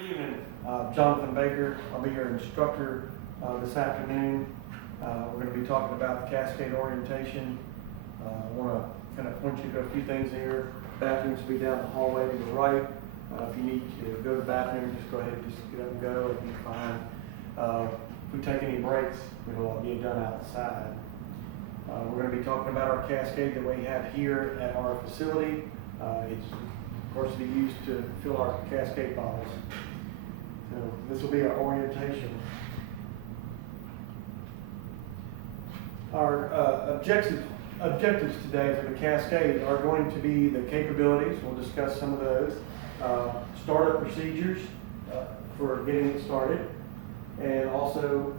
Good evening, Jonathan Baker. I'll be your instructor this afternoon. We're going to be talking about the Cascade orientation. I want to kind of point you to a few things here. Bathrooms will be down the hallway to the right. If you need to go to the bathroom, just go ahead and just get up and go. It'll be fine. If we take any breaks, it'll all be done outside. We're going to be talking about our Cascade that we have here at our facility. It's of course to be used to fill our Cascade bottles. So this will be our orientation. Our objectives today for the Cascade are going to be the capabilities. We'll discuss some of those. Startup procedures for getting it started. And also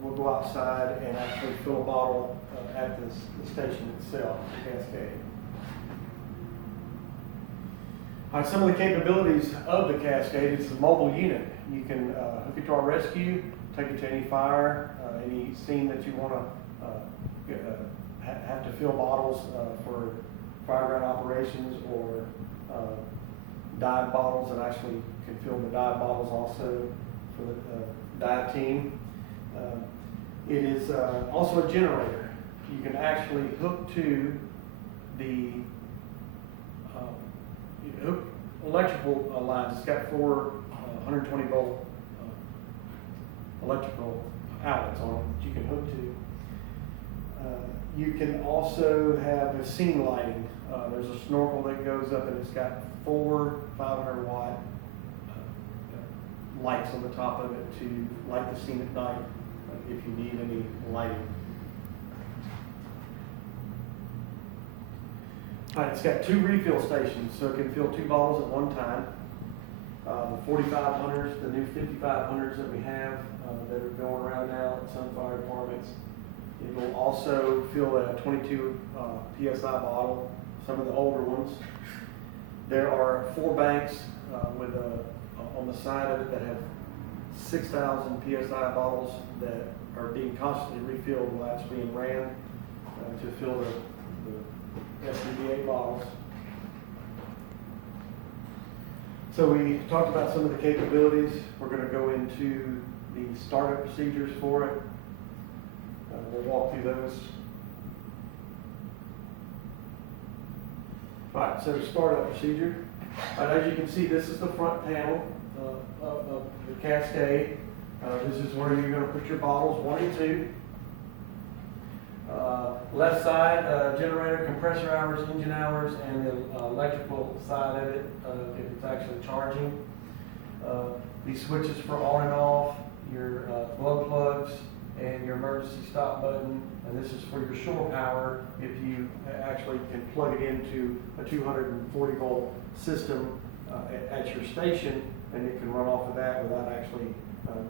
we'll go outside and actually fill a bottle at the station itself, the Cascade. All right, some of the capabilities of the Cascade, it's a mobile unit. You can hook it to our rescue, take it to any fire, any scene that you want to have to fill bottles for fireground operations, or dive bottles that actually can fill the dive bottles also for the dive team. It is also a generator. You can actually hook to the electrical lines. It's got four 120 volt electrical outlets on it that you can hook to. You can also have a scene lighting. There's a snorkel that goes up and it's got four 500 watt lights on the top of it to light the scene at night if you need any lighting. It's got two refill stations, so it can fill two bottles at one time. The 4500s, the new 5500s that we have that are going around now at some fire departments. It will also fill a 22 PSI bottle, some of the older ones. There are four banks with on the side of it that have 6,000 PSI bottles that are being constantly refilled while it's being ran to fill the SCBA bottles. So we talked about some of the capabilities. We're going to go into the startup procedures for it. We'll walk through those. All right, so startup procedure. As you can see, this is the front panel of the Cascade. This is where you're going to put your bottles 1 and 2. Left side, generator, compressor hours, engine hours, and the electrical side of it, if it's actually charging. These switches for on and off, your glow plugs, and your emergency stop button. And this is for your shore power if you actually can plug it into a 240 volt system at your station, and it can run off of that without actually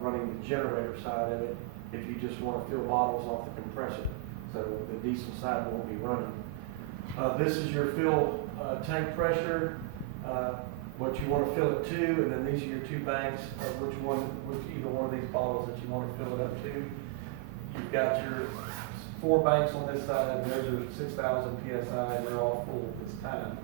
running the generator side of it if you just want to fill bottles off the compressor. So the diesel side won't be running. This is your fill tank pressure, what you want to fill it to, and then these are your two banks of either one of these bottles that you want to fill it up to. You've got your four banks on this side, and those are 6,000 PSI, and they're all full at this time.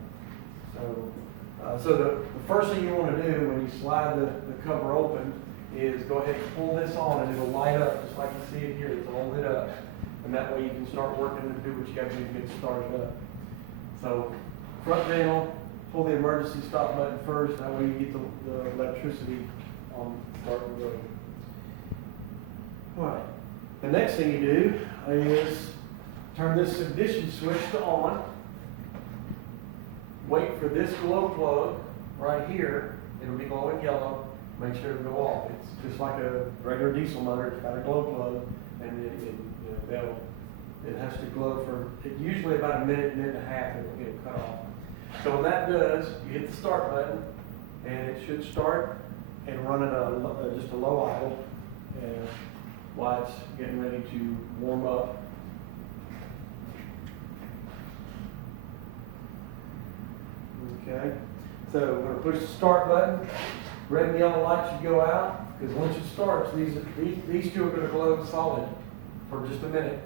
So the first thing you want to do when you slide the cover open is go ahead and pull this on, and it'll light up just like you see it here. It's all lit up. And that way you can start working and do what you got to do to get started up. So front panel, pull the emergency stop button first. That way you get the electricity on starting the road. All right. The next thing you do is turn this ignition switch to on. Wait for this glow plug right here. It'll be glowing yellow. Make sure it'll go off. It's just like a regular diesel motor. It's got a glow plug, and it has to glow for usually about a minute and a half. It'll cut off. So when that does, you hit the start button, and it should start and run at just a low idle, and while it's getting ready to warm up. Okay, so we're going to push the start button. Red and yellow light should go out, because once it starts, these two are going to glow solid for just a minute,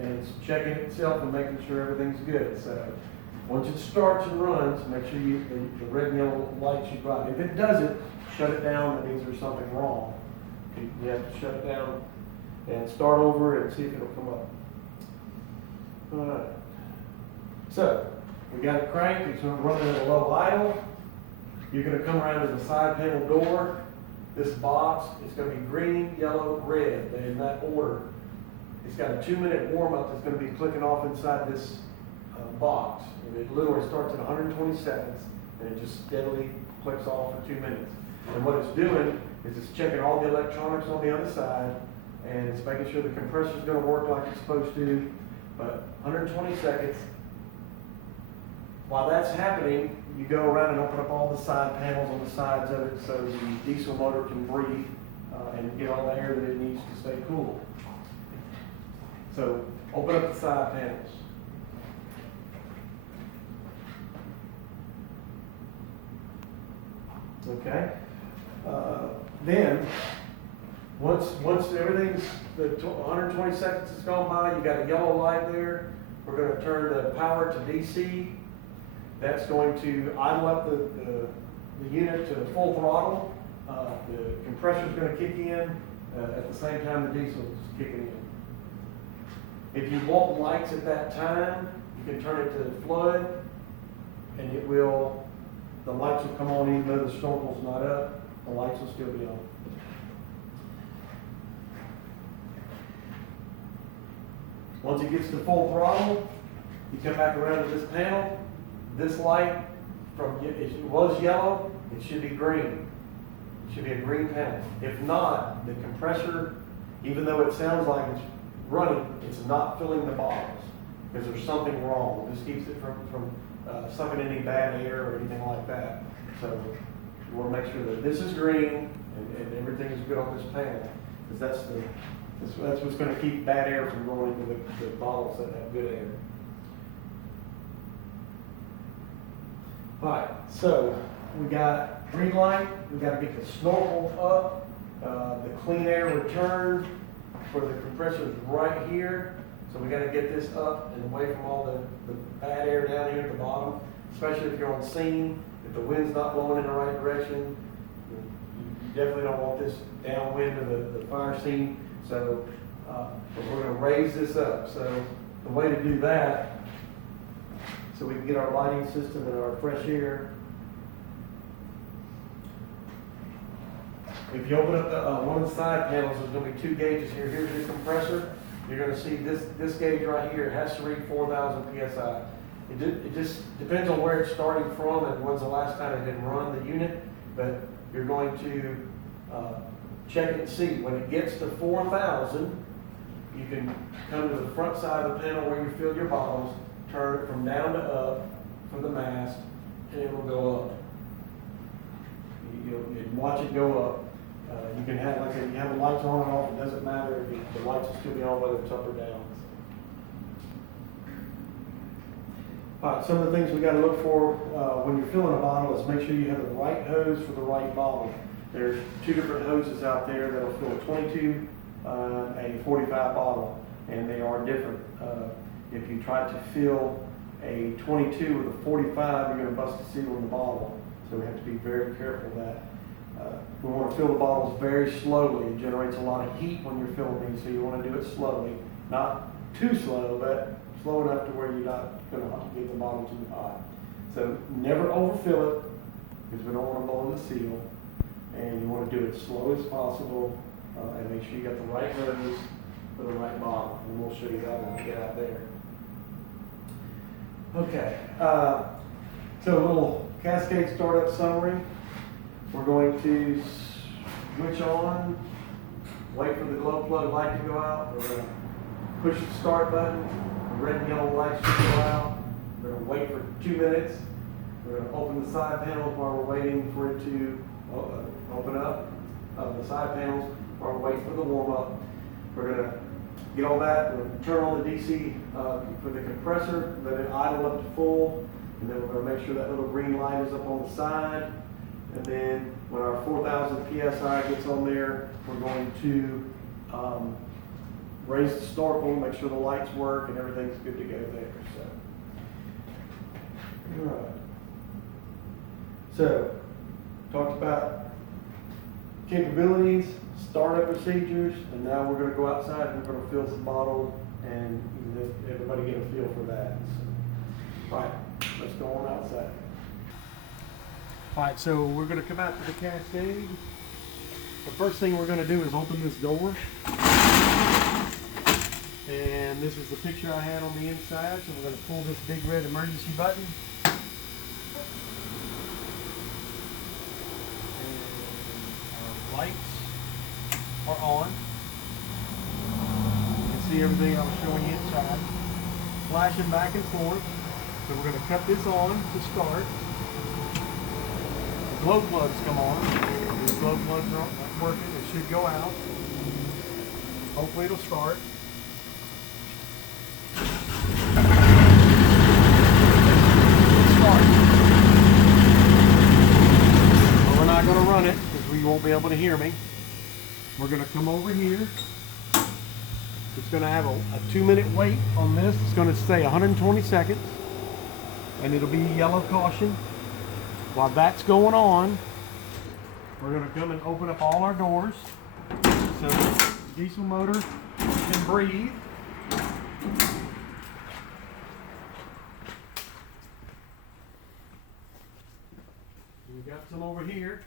and it's checking itself and making sure everything's good. So Once it starts and runs, make sure the red and yellow light should bright. If it doesn't, shut it down, that means there's something wrong. You have to shut it down and start over and see if it'll come up. Alright. So, we got it cranked, it's running at a low idle. You're going to come around to the side panel door. This box is going to be green, yellow, red, in that order. It's got a 2-minute warm-up that's going to be clicking off inside this box. And it literally starts at 120 seconds, and it just steadily clicks off for 2 minutes. And what it's doing is it's checking all the electronics on the other side, and it's making sure the compressor is going to work like it's supposed to. But 120 seconds. While that's happening, you go around and open up all the side panels on the sides of it so the diesel motor can breathe and get all the air that it needs to stay cool. So open up the side panels. Okay. Then, once everything's, the 120 seconds has gone by, you got a yellow light there. We're going to turn the power to DC. That's going to idle up the unit to full throttle. The compressor's going to kick in at the same time the diesel is kicking in. If you want lights at that time, you can turn it to flood, and the lights will come on even though the snorkel's not up. The lights will still be on. Once it gets to full throttle, you come back around to this panel. This light, it was yellow, it should be green. It should be a green panel. If not, the compressor, even though it sounds like it's running, it's not filling the bottles because there's something wrong. This keeps it from sucking any bad air or anything like that. So you want to make sure that this is green and everything is good on this panel, because that's what's going to keep bad air from going into the bottles that have good air. Alright, so we got green light, we got to get the snorkel up, the clean air return for the compressor is right here. So we got to get this up and away from all the bad air down here at the bottom, especially if you're on scene, if the wind's not blowing in the right direction. You definitely don't want this downwind of the fire scene. So we're going to raise this up. So the way to do that, so we can get our lighting system and our fresh air. If you open up one of the side panels, there's going to be 2 gauges here. Here's your compressor. You're going to see this gauge right here. It has to read 4,000 PSI. It just depends on where it's starting from and when's the last time it didn't run the unit. But you're going to check it and see. When it gets to 4,000, you can come to the front side of the panel where you fill your bottles, turn it from down to up for the mast, and it will go up. You watch it go up. You can have, like I said, you have the lights on and off. It doesn't matter. The lights will still be on whether it's up or down. All right, some of the things we got to look for when you're filling a bottle is make sure you have the right hose for the right bottle. There's 2 different hoses out there that'll fill a 22 and a 45 bottle, and they are different. If you try to fill a 22 with a 45, you're going to bust a seal in the bottle. So we have to be very careful of that. We want to fill the bottles very slowly. It generates a lot of heat when you're filling these, so you want to do it slowly. Not too slow, but slow enough to where you're not going to get the bottle too hot. So never overfill it, because we don't want to blow the seal. And you want to do it slow as possible, and make sure you got the right hose for the right bottle. And we'll show you that when we get out there. Okay, so a little Cascade startup summary. We're going to switch on, wait for the glow plug light to go out. We're going to push the start button. The red and yellow lights should go out. We're going to wait for 2 minutes. We're going to open the side panels while we're waiting for it to open up. The side panels while we're waiting for the warm up. We're going to get all that. We're going to turn on the DC for the compressor, let it idle up to full, and then we're going to make sure that little green light is up on the side. And then when our 4,000 PSI gets on there, we're going to raise the snorkel, make sure the lights work, and everything's good to go there. So Alright. So, talked about capabilities, startup procedures, and now we're gonna go outside and we're gonna fill some bottles and let everybody get a feel for that. So, alright, let's go on outside. Alright, so we're gonna come out to the Cascade. The first thing we're gonna do is open this door. And this is the picture I had on the inside, so we're gonna pull this big red emergency button. Lights are on. You can see everything I was showing you inside. Flashing back and forth. So we're going to cut this on to start. The glow plugs come on. The glow plugs are not working. It should go out. Hopefully it'll start. But we're not going to run it, you won't be able to hear me. We're going to come over here. It's going to have a 2-minute wait on this. It's going to stay 120 seconds. And it'll be yellow caution. While that's going on, we're going to come and open up all our doors. So the diesel motor can breathe. We've got some over here.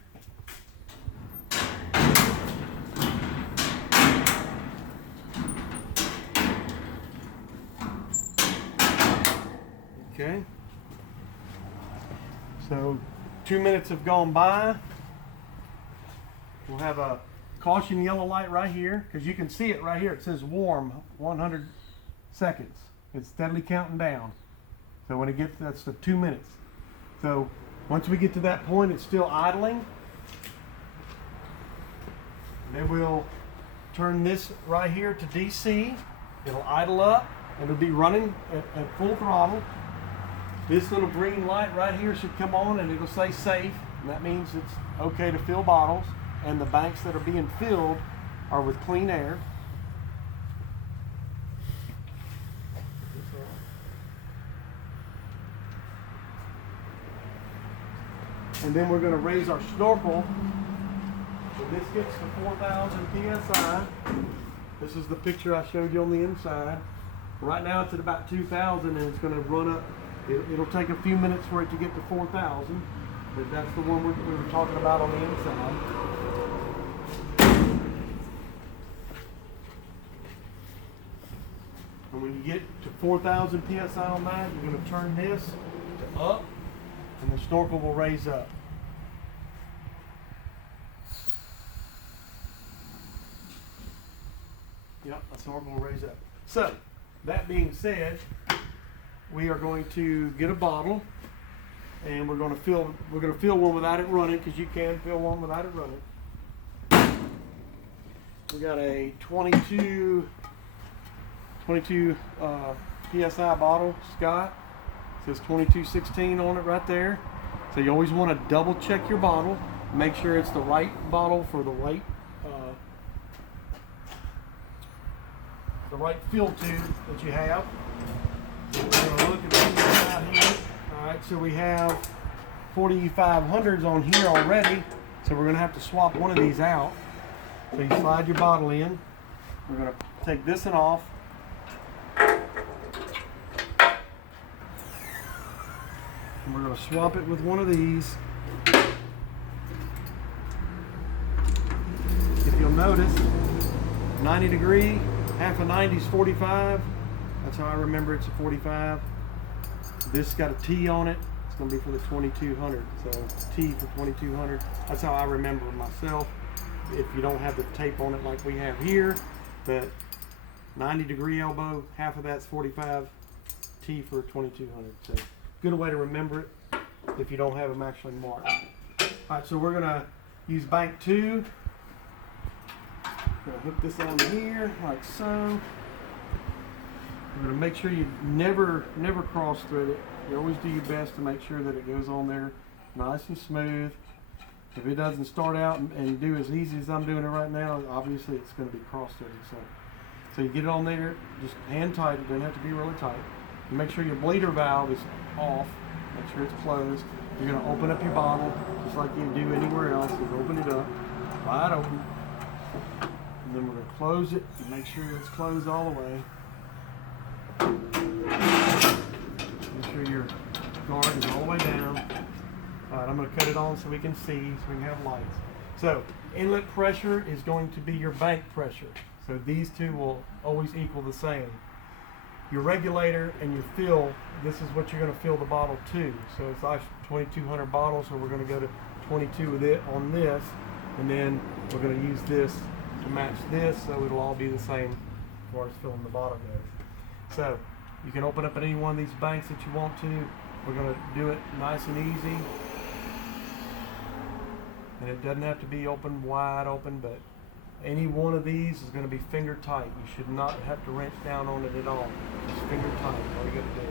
Okay, so 2 minutes have gone by. We'll have a caution yellow light right here, because you can see it right here. It says warm 100 seconds. It's steadily counting down. So when it gets, that's the 2 minutes. So once we get to that point, it's still idling. And then we'll turn this right here to DC. It'll idle up. It'll be running at full throttle. This little green light right here should come on and it'll say safe, and that means it's okay to fill bottles, and the banks that are being filled are with clean air. And then we're going to raise our snorkel. When this gets to 4,000 psi, this is the picture I showed you on the inside. Right now it's at about 2,000 and it's going to run up. It'll take a few minutes for it to get to 4,000, but that's the one we were talking about on the inside. And when you get to 4,000 psi on that, you're going to turn this to up, and the snorkel will raise up. Yep, the snorkel will raise up. So, that being said, we are going to get a bottle, and we're going to fill one without it running, because you can fill one without it running. We got a 22 psi bottle, Scott. It says 2216 on it right there. So you always want to double check your bottle, make sure it's the right bottle for the right fill tube that you have. We're going to look at these out here. Alright, so we have 4500s on here already, so we're going to have to swap one of these out. So you slide your bottle in. We're going to take this one off. And we're going to swap it with one of these. If you'll notice, 90 degree, half of 90 is 45. That's how I remember it's a 45. This got a T on it. It's going to be for the 2200. So T for 2200. That's how I remember myself. If you don't have the tape on it like we have here, but 90 degree elbow, half of that's 45. T for 2200. So good way to remember it if you don't have them actually marked. All right, so we're going to use bank 2. Going to hook this on here like so. We're going to make sure you never cross thread it. You always do your best to make sure that it goes on there nice and smooth. If it doesn't start out and do as easy as I'm doing it right now, obviously it's going to be cross threaded. So you get it on there, just hand tight. It doesn't have to be really tight. And make sure your bleeder valve is off. Make sure it's closed. You're going to open up your bottle just like you do anywhere else. You open it up, wide open. And then we're going to close it and make sure it's closed all the way. Make sure your guard is all the way down. All right, I'm going to cut it on so we can see, so we can have lights. So inlet pressure is going to be your bank pressure. So these two will always equal the same. Your regulator and your fill, this is what you're going to fill the bottle to. So it's like 2,200 bottles, so we're going to go to 22 with it on this, and then we're going to use this to match this, so it'll all be the same as far as filling the bottle goes. So you can open up any one of these banks that you want to. We're going to do it nice and easy. And it doesn't have to be open, wide open, but any one of these is going to be finger tight. You should not have to wrench down on it at all. Just finger tight, all you got to do.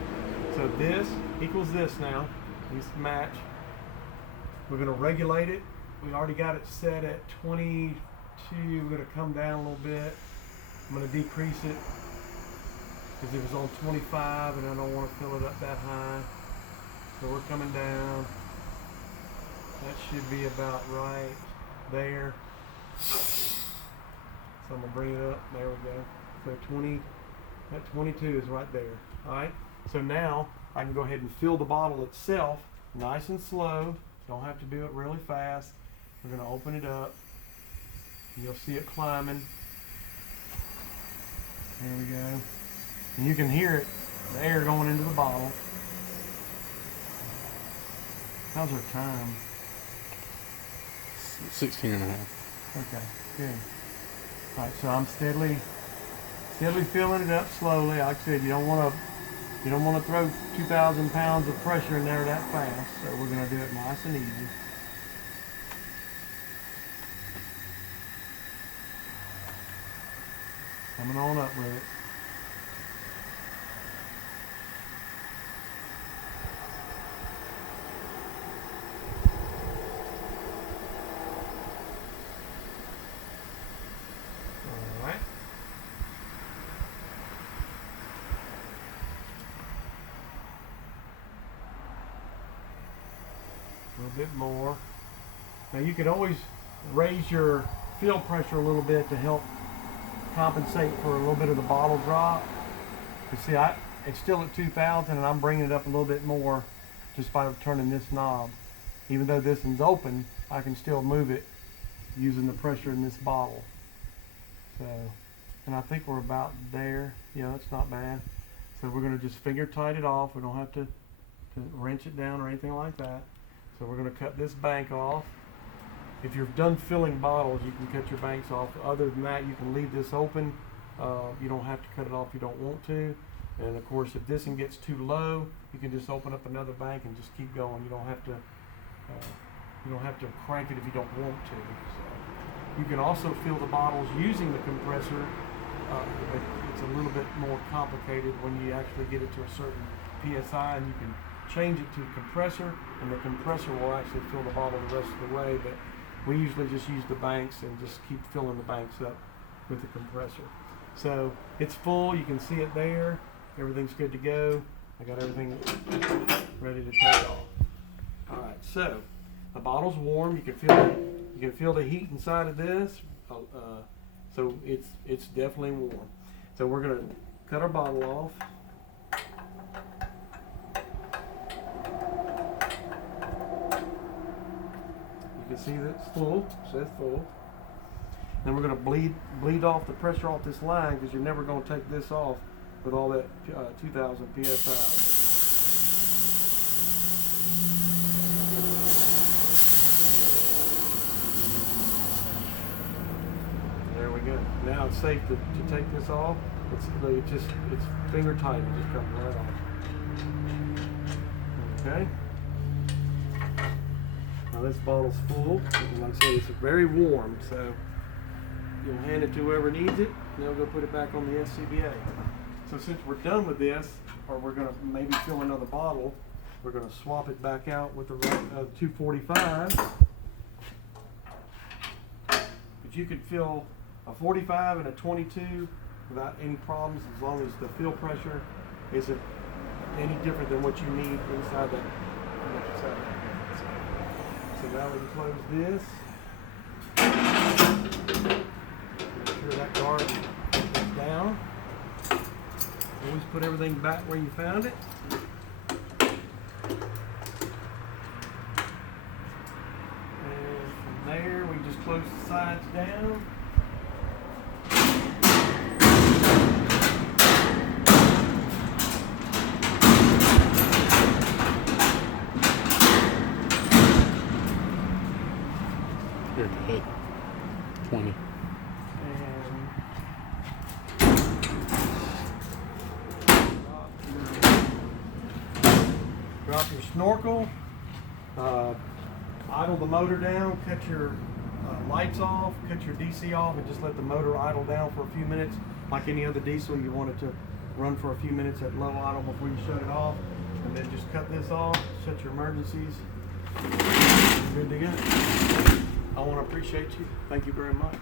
So this equals this now. These match. We're going to regulate it. We already got it set at 22. We're going to come down a little bit. I'm going to decrease it because it was on 25 and I don't want to fill it up that high. So we're coming down. That should be about right there. So I'm going to bring it up. There we go. So that 22 is right there. Alright? So now I can go ahead and fill the bottle itself nice and slow. Don't have to do it really fast. We're going to open it up. And you'll see it climbing. There we go. And you can hear it, the air going into the bottle. How's our time? 16 and a half. Okay, good. Alright, so I'm steadily filling it up slowly. Like I said, you don't want to throw 2,000 pounds of pressure in there that fast. So we're going to do it nice and easy. Coming on up with it. A little bit more. Now you could always raise your fill pressure a little bit to help compensate for a little bit of the bottle drop. You see, it's still at 2,000 and I'm bringing it up a little bit more just by turning this knob. Even though this one's open, I can still move it using the pressure in this bottle. So, and I think we're about there. Yeah, that's not bad. So we're going to just finger tight it off. We don't have to wrench it down or anything like that. So we're going to cut this bank off. If you're done filling bottles, you can cut your banks off. Other than that, you can leave this open. You don't have to cut it off if you don't want to. And of course, if this one gets too low, you can just open up another bank and just keep going. You don't have to crank it if you don't want to. So you can also fill the bottles using the compressor. But it's a little bit more complicated when you actually get it to a certain PSI, and you can change it to a compressor, and the compressor will actually fill the bottle the rest of the way, but we usually just use the banks and just keep filling the banks up with the compressor. So it's full, you can see it there, everything's good to go. I got everything ready to take off. Alright, so the bottle's warm, you can feel the heat inside of this, so it's definitely warm. So we're going to cut our bottle off. You can see that it's full, it says full. Then we're going to bleed off the pressure off this line, because you're never going to take this off with all that 2,000 PSI. There we go. Now it's safe to take this off. It's finger tight. It just comes right off. Okay. Now this bottle's full. Like I said, it's very warm, so you'll hand it to whoever needs it, and they'll go put it back on the SCBA. So since we're done with this, or we're going to maybe fill another bottle, we're going to swap it back out with the 245. But you could fill a 45 and a 22 without any problems, as long as the fill pressure isn't any different than what you need inside So now we can close this. Make sure that guard is down. Always put everything back where you found it. And from there, we just close the sides down. Here, hit 20. And drop your snorkel, idle the motor down, cut your lights off, cut your DC off, and just let the motor idle down for a few minutes. Like any other diesel, you want it to run for a few minutes at low idle before you shut it off. And then just cut this off, shut your emergencies. Good to go. I want to appreciate you. Thank you very much.